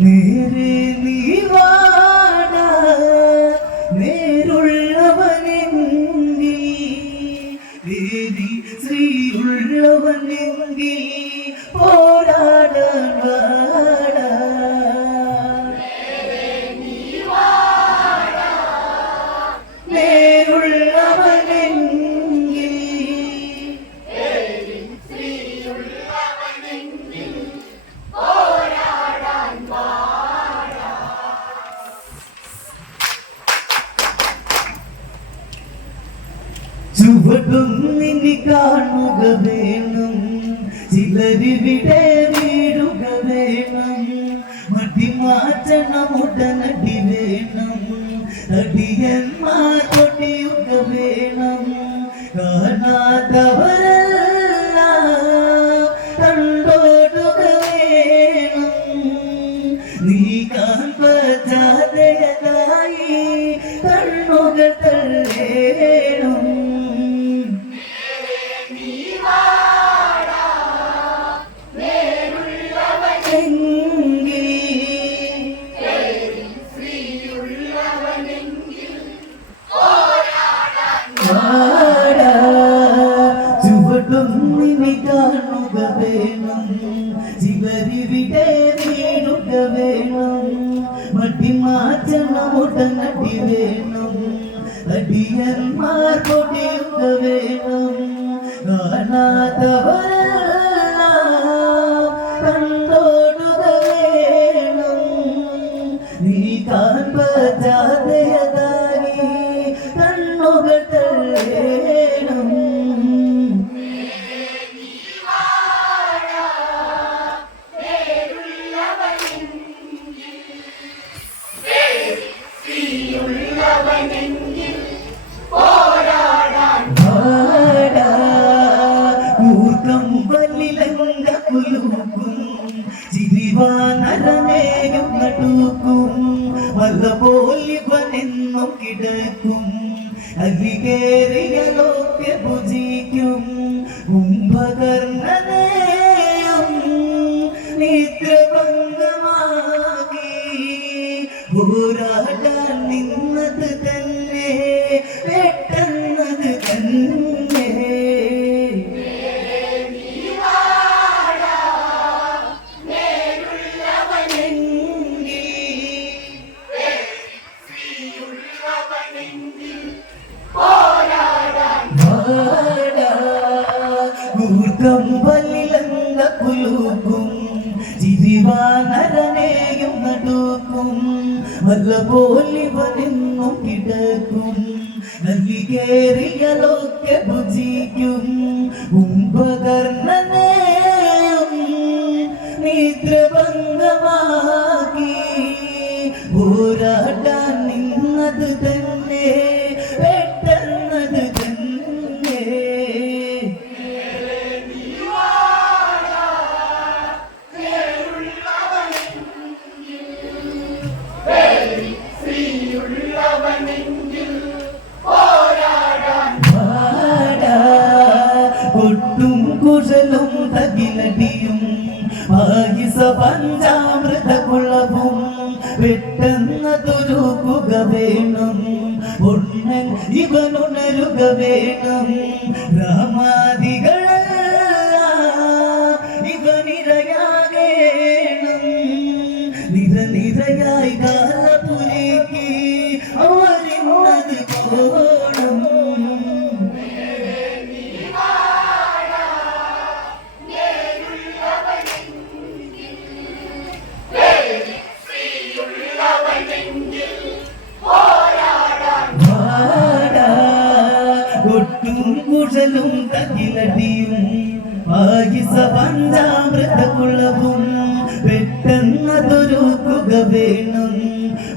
നേരെ നീ ചിലരിവിടെ വീഴുക വേണം മടി മാറ്റണം ഉടനടി വേണം അടിയന്മാർ കൊടിയുക വേണം കാണാത്തവരെല്ലാം നിനി കാണുക വേണം ചിലരിവിടെ വീഴുക വേണം മടി മാറ്റണം ഉടനടി വേണം അടിയന്മാർ കൊടിയുക വേണം കാണാത്തവർ കണ്ടോടുക വേണം നീ കാൺപജാതയതായി പോലിവനെന്നും കിടക്കും. അരികേറിയലോക്കെ ഭുജിക്കും. കുംഭകർണനെയും ൂർക്കമ്പലിലങ്ക കുലുക്കും ചിരിവാനരനെയും നടുക്കും വല്ല പോലിവനെന്നും കിടക്കും നല്ലികേറിയലൊക്കെ ഭുജിക്കും കുംഭകർണനെയും കുഴലും തകിലടിയും പായസ പഞ്ചാമൃത കുളവും പെട്ടെന്നതൊരുക്കുക വേണം. ഉണ്ണൻ ഇവനുണരുക വേണം. രാമാദികളെല്ലാം പായസ പഞ്ചാമൃത കുളവും പെട്ടെന്നതൊരുക്കുക വേണം.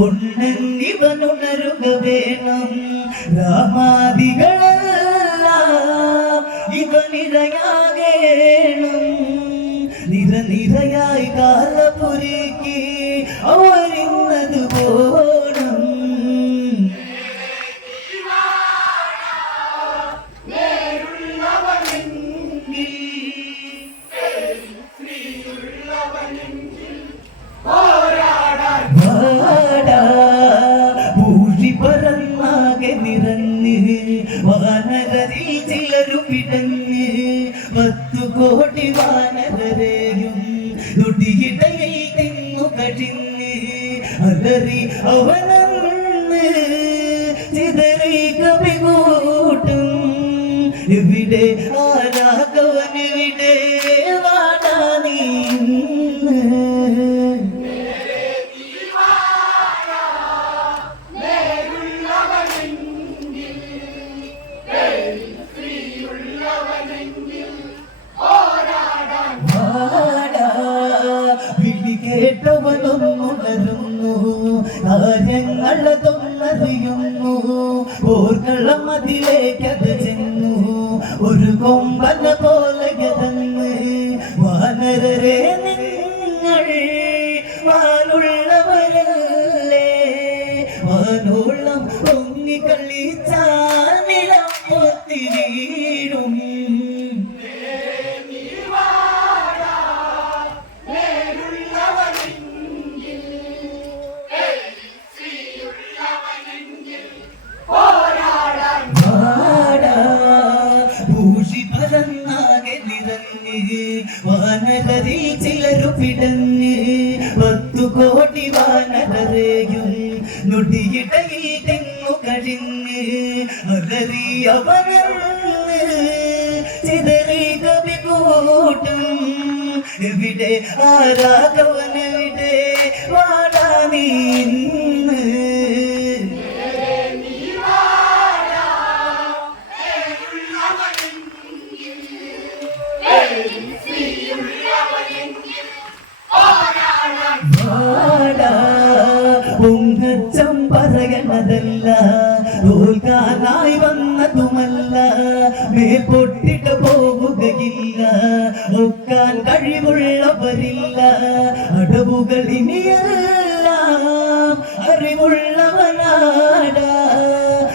ഉണ്ണൻ ഇവനുണരുക വേണം. രാമാദികളെല്ലാം നിര കോടി വാനരരെയും തൊടിയിടയിൽ തിന്നു കഴിഞ്ഞ് അലറി അവനന്ന് ചിതറി കവി ഇവിടെ ആരാകവനെവിടെ പോലെ വാനരരെ കൂട്ടും എവിടെ ആരാധവനെവിടെ വാടാ നീ ഇന്ന് പൊങ്ങച്ചം പറയണതല്ല തോൽക്കാനായി വന്നതുമല്ല போகில்ல உட்கான் கழிவுள்ளவரில்ல. அடவுகள் இனியெல்லாம் அறிவுள்ளவனாட.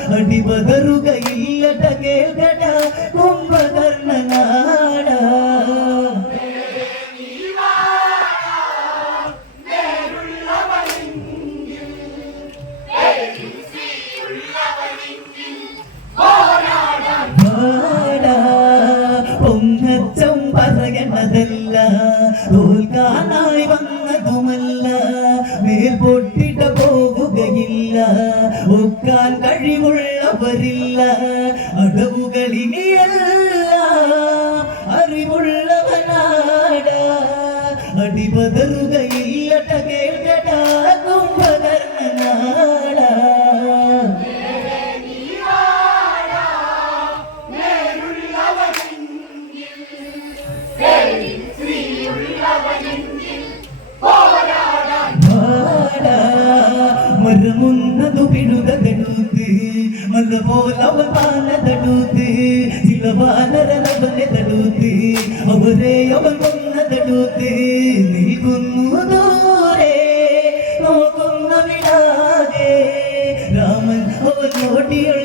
அடிபதருக இல்லட கேள்கட. கும்பக പൊങ്ങച്ചം പറയണതല്ല. തോൽക്കാനായി വന്നതുമല്ല. മേൽ പൊട്ടിട്ട പോവുകയില്ല. ഒക്കാൻ കഴിവുള്ളവരില്ല. അടവുകൾ അറിവുള്ളവനാട. അടിപതറുക പാനതടുത്ത് ചില വാനരനവനെ തടുത്ത് അവരെ അവൻ കൊന്നതടുത്ത് നിൽക്കുന്നു ദൂരെ നോക്കുന്ന വിടാതെ രാമൻ അവൻ ഓടിയൊളിച്ചോ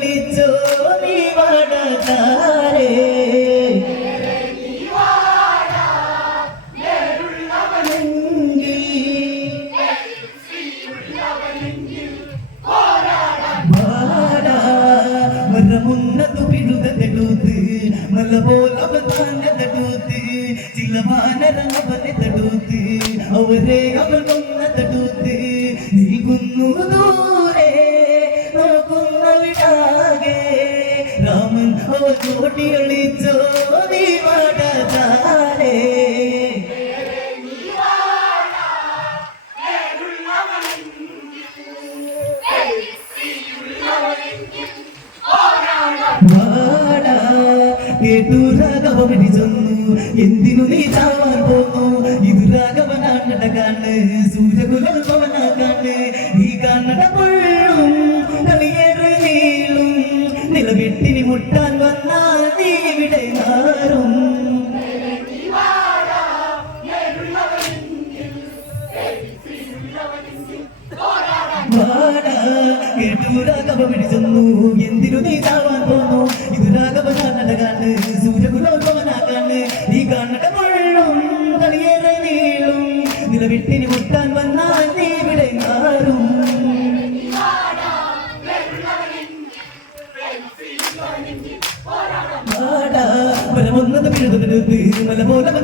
വാനരവനെ തടൂത്ത് അവരെ അവൻ കൊന്നതടുത്ത് നിൽക്കുന്നു ദൂരെ നോക്കുന്ന വിടാകെ രാമൻ അവൻ ഓടിയൊളിച്ചോ നീ രാഘവമണി ചൊന്നു എന്തിനു നീ താവാൻ പോന്നു? ഇത് രാഘവനാണട കാണ് സൂര്യകുലഭവന കാണ് ഈ കാണട പൊള്ളും കളിയേറെ നീളും. നിലവെട്ടിനി മുട്ടാൻ വന്നാൽ നീ ഇവിടെ മാറും. കേട്ടു രാഘവ ചൊന്നു ചാവാൻ പോന്നു. ഇത് രാഘവനാണട കാണ് സൂര്യകുലഭവന കാണ് ഈ കണ്ണട പൊള്ളും തളിയേറെ നീളും. നിലവിട്ടിനി മുട്ടാൻ വന്നാൽ നീ ഇവിടെ മാറും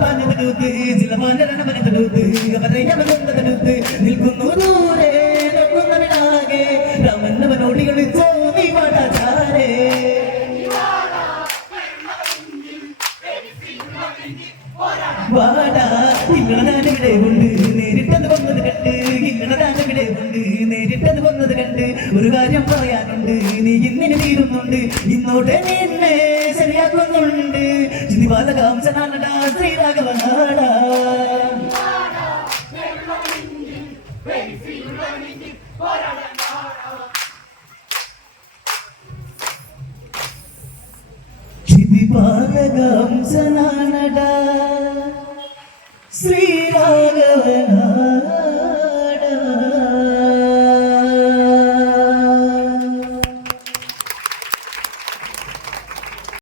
പാഞ്ഞതെടുത്ത് ചില പാഞ്ഞരണമനത്തെടുത്ത് അവരയ്യവനെടുത്ത് നിൽക്കുന്നു ദൂരെ. വാടാ ഇങ്ങളതാനിവിടെ ഉണ്ട്. നേരിട്ടത് വന്നത് കണ്ട് ഇങ്ങളതാനിവിടെ ഉണ്ട്. നേരിട്ടത് ഒരു കാര്യം പറയാനുണ്ട്. നീ ഇന്നിന് തീരുന്നുണ്ട്. ഇന്നോട്ടെ നിന്നെ ശരിയാക്കുന്നുണ്ട്. ചിതിപാലകാംശനാണടാ ശ്രീരാഘവനാടാ ചിതിപാലകാംശനാണടാ ശ്രീരാഘവനാടാ